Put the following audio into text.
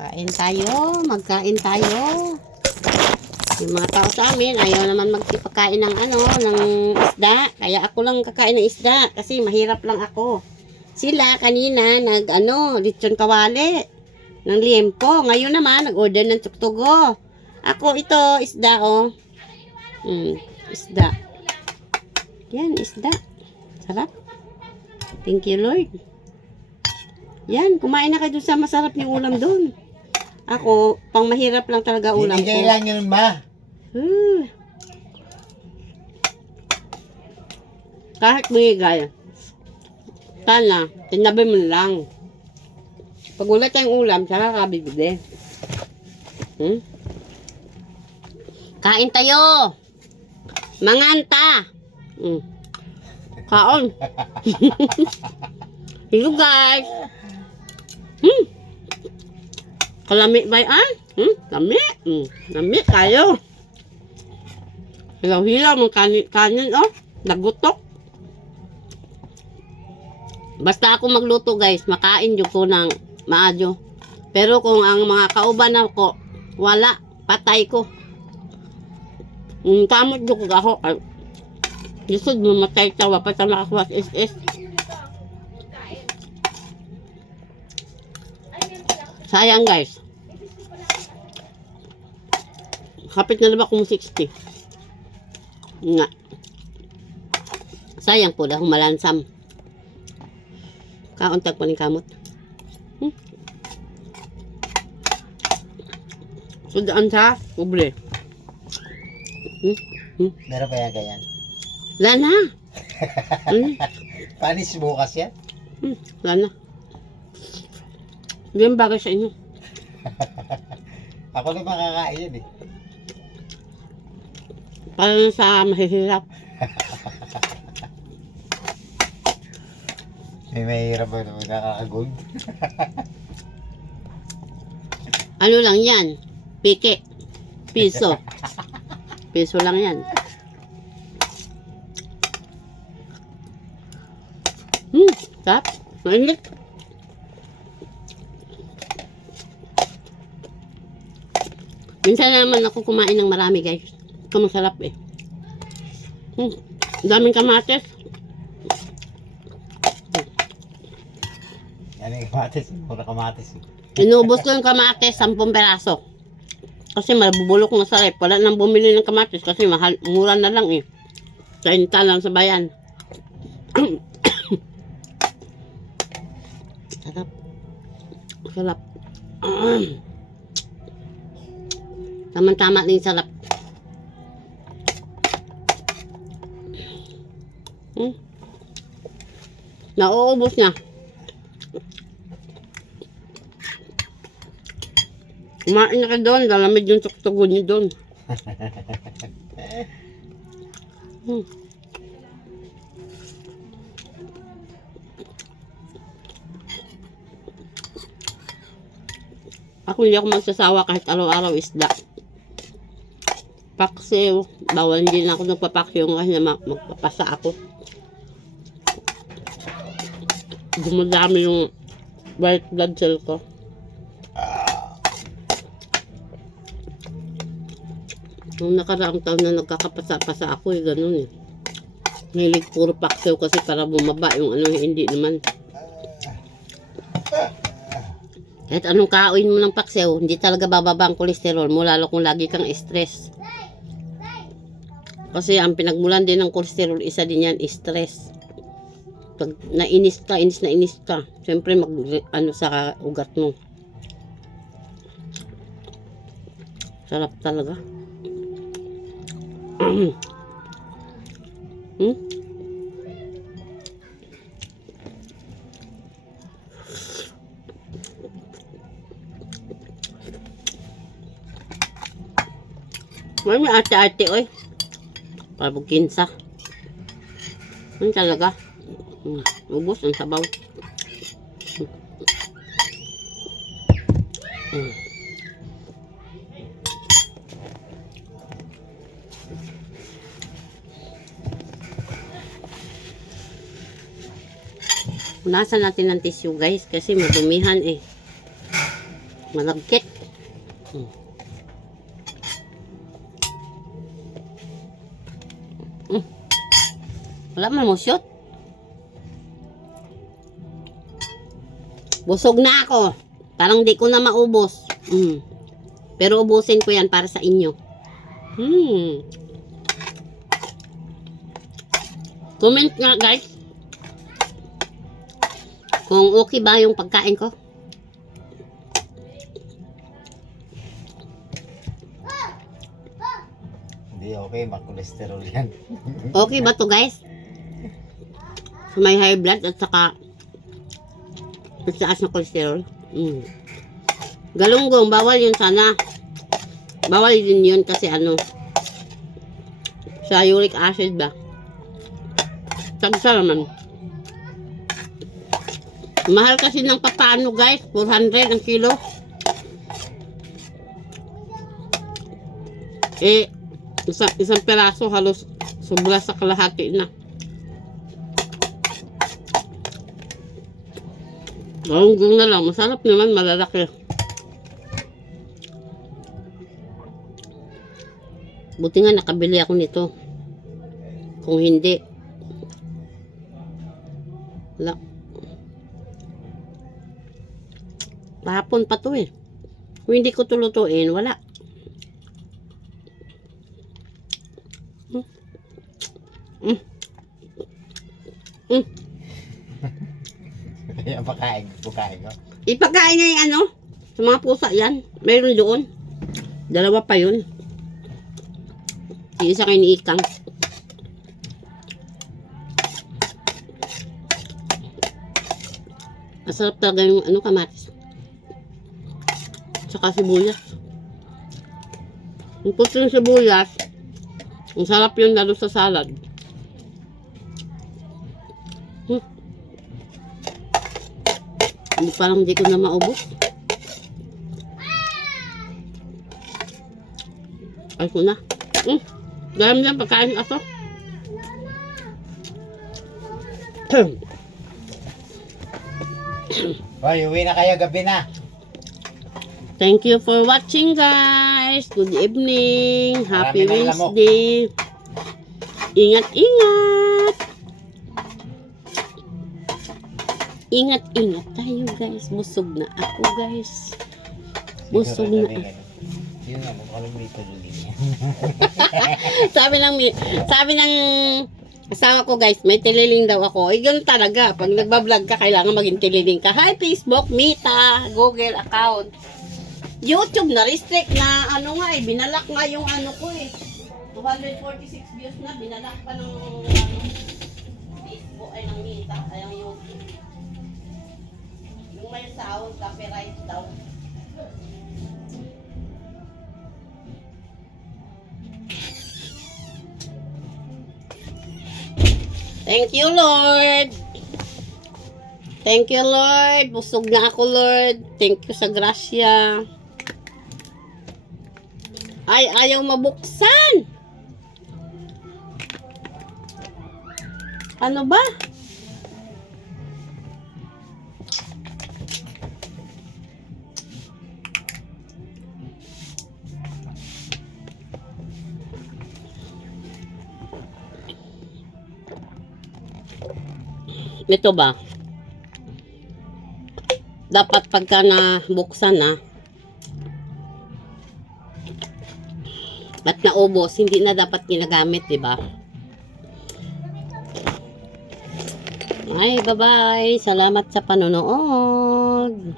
Kain tayo, magkain tayo. Yung mga tao sa amin, ayaw naman magpakain ng ano, ng isda. Kaya ako lang kakain ng isda kasi mahirap lang ako. Sila kanina nag ano, lechon kawali ng liempo. Ngayon naman nag-order ng tuktugo. Ako ito, isda oh. Hmm, isda. Yan, isda. Sarap. Thank you, Lord. Yan, kumain na kayo sa masarap yung ulam doon. Ako, pang mahirap lang talaga ulam Binigay ko. lang yun, ma. Hmm. Kahit bigay. Sana, tinabi mo lang. Pag wala tayong ulam, saka kabibili. Hmm? Kain tayo! Manganta! Hmm. Kaon! Hello guys! Hmm! Kalami ba yan? Hmm? Lami? Hmm. Lami kayo. Hilaw-hilaw ng kanin, kanin oh. Nagutok. Basta ako magluto guys, makain yung ko ng maadyo. Pero kung ang mga kauban ako, wala, patay ko. Ang kamot yung ako, ay, Lisod mo matay tawa pa sa makakuha sa SS. Sayang guys. Kapit na naman kung 60. Nga. Sayang po dahil malansam. Kauntag pa ni kamot. Hmm? Sudaan sa ubre. Hmm? Meron pa yan ganyan. Wala na. Hmm? Panis bukas yan. Hmm, wala na. Hindi ang bagay sa inyo. Ako na makakain yan eh. Para sa mahihirap. May mahirap ba naman nakakagod? Ano lang yan? Pike. Piso. Piso lang yan. Hmm, tap. Mainit. Minsan na naman ako kumain ng marami guys. Ito masarap eh. Hmm, daming kamatis. Yan yung kamatis. Mura kamatis. Inubos ko yung kamatis, 10 peraso. Kasi mabubulok na sa rep. Wala nang bumili ng kamatis kasi mahal, mura na lang eh. 30 lang sa bayan. Sarap. Sarap. Tama-tama na yung sarap. Hmm. Nauubos niya. Kumain na ka doon, lalamig yung tuktugo niyo doon. hmm. Ako hindi ako magsasawa kahit araw-araw isda. Paksiw. Bawal na ako nagpapaksiw kasi na ma- magpapasa ako. Dumadami yung white blood cell ko. Nung nakaraang taon na nagkakapasa-pasa ako eh, ganun eh. Hilig puro paksiw kasi para bumaba yung ano, hindi naman. Kahit anong kain mo ng paksiw, hindi talaga bababa ang kolesterol mo, lalo kung lagi kang stress. Kasi ang pinagmulan din ng kolesterol, isa din yan, stress. Pag nainis ka, inis na inis ka, syempre mag, ano sa ugat mo. Sarap talaga. hmm? May ate-ate oy. Para kinsa. Ano talaga? Hmm. Ubus ang sabaw. Hmm. Punasan natin ng tissue guys kasi madumihan eh. Malagkit. Hmm. Hmm. Wala man mo shoot. Busog na ako. Parang di ko na maubos. Mm. Pero ubusin ko yan para sa inyo. Hmm. Comment nga guys. Kung okay ba yung pagkain ko. Hindi okay, makolesterol yan. Okay ba to guys? Sa may high blood at saka at taas na cholesterol. Mm. Galunggong, bawal yun sana. Bawal din yun kasi ano sa uric acid ba? Tagsa naman. Mahal kasi ng papaano guys, 400 ang kilo. Eh, isa, isang peraso halos sobra sa kalahati na. Galunggong na lang, masarap naman, malalaki. Buti nga nakabili ako nito. Kung hindi, wala. Kahapon pa to eh. Kung hindi ko tulutuin, wala. Mm. Mm. Mm. Yan pakain, pakain ko. Ipagkain niya yung ano, sa mga pusa yan. Meron doon. Dalawa pa yun. Yung isa kay ni Ikang. Masarap talaga yung ano kamatis. Tsaka sibuyas. Yung puso ng sibuyas, ang sarap yun lalo sa salad. Hindi parang di ko na maubos. Ay ko na. Hmm. Dami lang pagkain ato. Hoy, uwi na kayo, gabi na. Thank you for watching guys. Good evening. Happy. Wednesday. Ingat, ingat. Ingat, ingat tayo guys. Busog na ako guys. Busog na. Yan. sabi ng sabi ng asawa ko guys, may tililing daw ako. Eh, ganun talaga. Pag nagbablog ka, kailangan maging tililing ka. Hi, Facebook, Meta, Google account. YouTube na restrict na ano nga eh, binalak nga yung ano ko eh. 246 views na, binalak pa ng ano, Facebook ay ng Meta, ay ng YouTube. Yung may sound, copyright daw. Thank you, Lord. Thank you, Lord. Busog na ako, Lord. Thank you sa grasya. Ay, ayaw mabuksan. Ano ba? Ito ba? Dapat pagka na buksan na at naubos, hindi na dapat ginagamit, di ba? Ay, bye-bye. Salamat sa panonood.